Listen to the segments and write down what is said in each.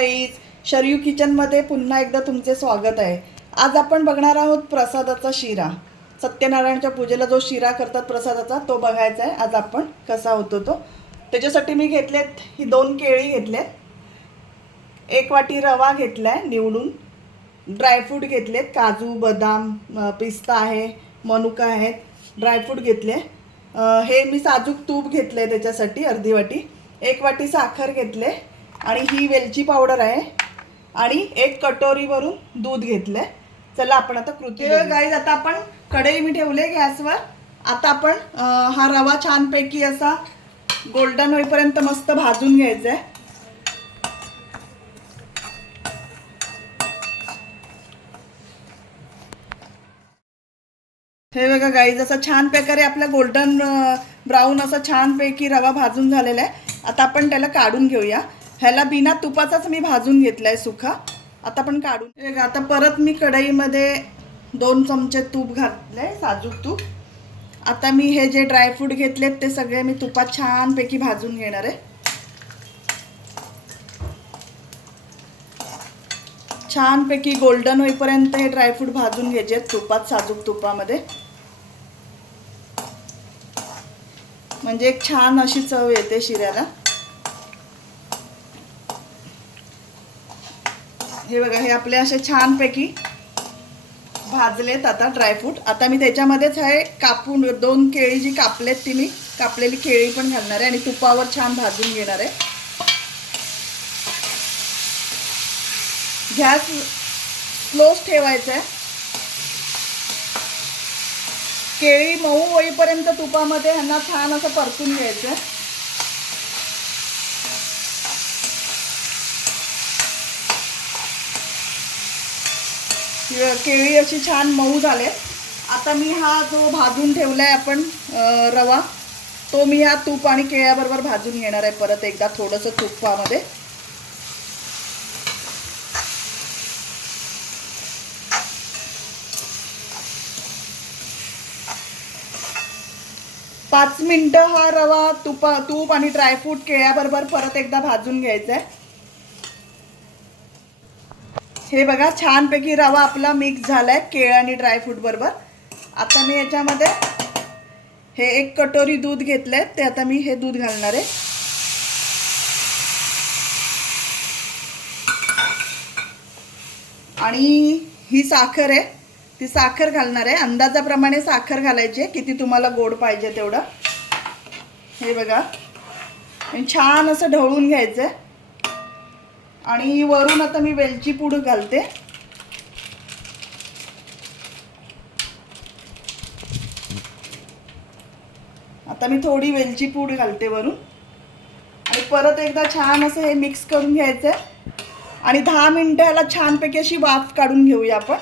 Guys Sharayu किचनमध्ये पुन्हा एकदा तुमचे स्वागत आहे. आज आपण बघणार आहोत प्रसादाचा शिरा. सत्यनारायणच्या पूजेला जो शिरा करतात प्रसादाचा तो बघायचा आहे. आज आपण कसा होतो तो. त्याच्यासाठी मी घेतलेत ही दोन केळी घेतलेत. एक वाटी रवा घेतलाय निवडून. ड्रायफ्रूट घेतलेत. काजू बदाम पिस्ता आहे मनुका आहेत. ड्रायफ्रूट घेतले. हे मी साजूक तूप घेतले त्याच्यासाठी अर्धी वाटी. एक वाटी साखर घेतले. आणि ही वेलची पावडर आहे. आणि एक कटोरीवरून दूध घेतलंय. चला आपण आता कृती गाईज आता आपण कढई मी ठेवले गॅसवर. आता आपण हा रवा छानपैकी असा गोल्डन होईपर्यंत मस्त भाजून घ्यायचा आहे हे बघा गाईज असा छान प्रकारे आपला गोल्डन ब्राऊन असा छानपैकी रवा भाजून झालेला आहे. आता आपण त्याला काढून घेऊया. ह्याला बिना तुपाचाच मी भाजून घेतलाय सुखा. आता पण काढून. आता परत मी कढईमध्ये दोन चमचे तूप घातले साजूक तूप. आता मी हे जे ड्रायफ्रूट घेतलेत ते सगळे मी तुपात छानपैकी भाजून घेणार आहे. छानपैकी गोल्डन होईपर्यंत हे ड्रायफ्रूट भाजून घ्यायचे तुपात साजूक तुपामध्ये. म्हणजे एक छान अशी चव येते शिऱ्याला. हे बघा हे आपले असे छानपैकी भाजलेत आता ड्रायफ्रूट आता मी त्याच्यामध्येच हे कापून दोन केळी जी कापलेत ती मी कापलेली केळी पण घालणार आहे आणि तुपावर छान भाजून घेणार आहे. गॅस स्लोच ठेवायचा आहे. केळी मऊ होईपर्यंत तुपामध्ये ह्यांना छान असं परतून घ्यायचं आहे. केळी अशी छान मऊ झाले. आता मी हा जो भाजून ठेवलाय आपण रवा तो मी हा तूप आणि केळ्याबरोबर भाजून घेणार आहे परत एकदा थोडंसं तुपामध्ये पाच मिनटं हा रवा तुपा तूप आणि ड्रायफ्रूट केळ्याबरोबर परत एकदा भाजून घ्यायचा आहे हे बघा छानपैकी रवा आपला मिक्स झालाय केळ आणि ड्रायफ्रूट बरोबर. आता मी याच्यामध्ये हे एक कटोरी दूध घेतलंय ते आता मी हे दूध घालणार आहे. आणि ही साखर आहे ती साखर घालणार आहे. अंदाजाप्रमाणे साखर घालायची आहे किती तुम्हाला गोड पाहिजे तेवढं. हे बघा. आणि छान असं ढवळून घ्यायचं आहे आणि वरून आता मी वेलची पूड घालते. आता मी थोडी वेलची पूड घालते वरून. आणि परत एकदा छान असं हे मिक्स करून घ्यायचं आहे आणि दहा मिनटं ह्याला छानपैकी अशी वाफ काढून घेऊया आपण.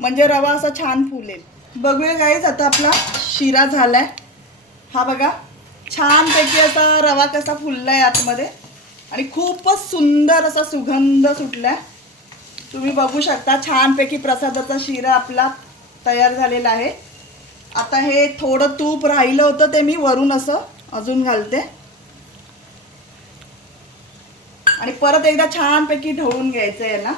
म्हणजे रवा असा छान फुलेल. बघूया गाईज आता आपला शिरा झालाय. हा बघा छानपैकी असा रवा कसा फुललाय आतमध्ये. आणि खूपच सुंदर असा सुगंध सुटलाय. तुम्ही बघू शकता छानपैकी प्रसादाचा शिरा आपला तयार झालेला आहे. आता हे थोडं तूप राहिलं होतं ते मी वरून असं अजून घालते. आणि परत एकदा छानपैकी ढवळून घ्यायचं आहे याला.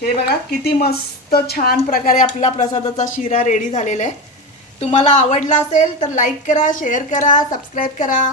हे बघा किती मस्त छान प्रकारे आपला प्रसादाचा शिरा रेडी झालेला आहे. तुम्हाला आवडला असेल तर लाईक करा शेअर करा सबस्क्राईब करा.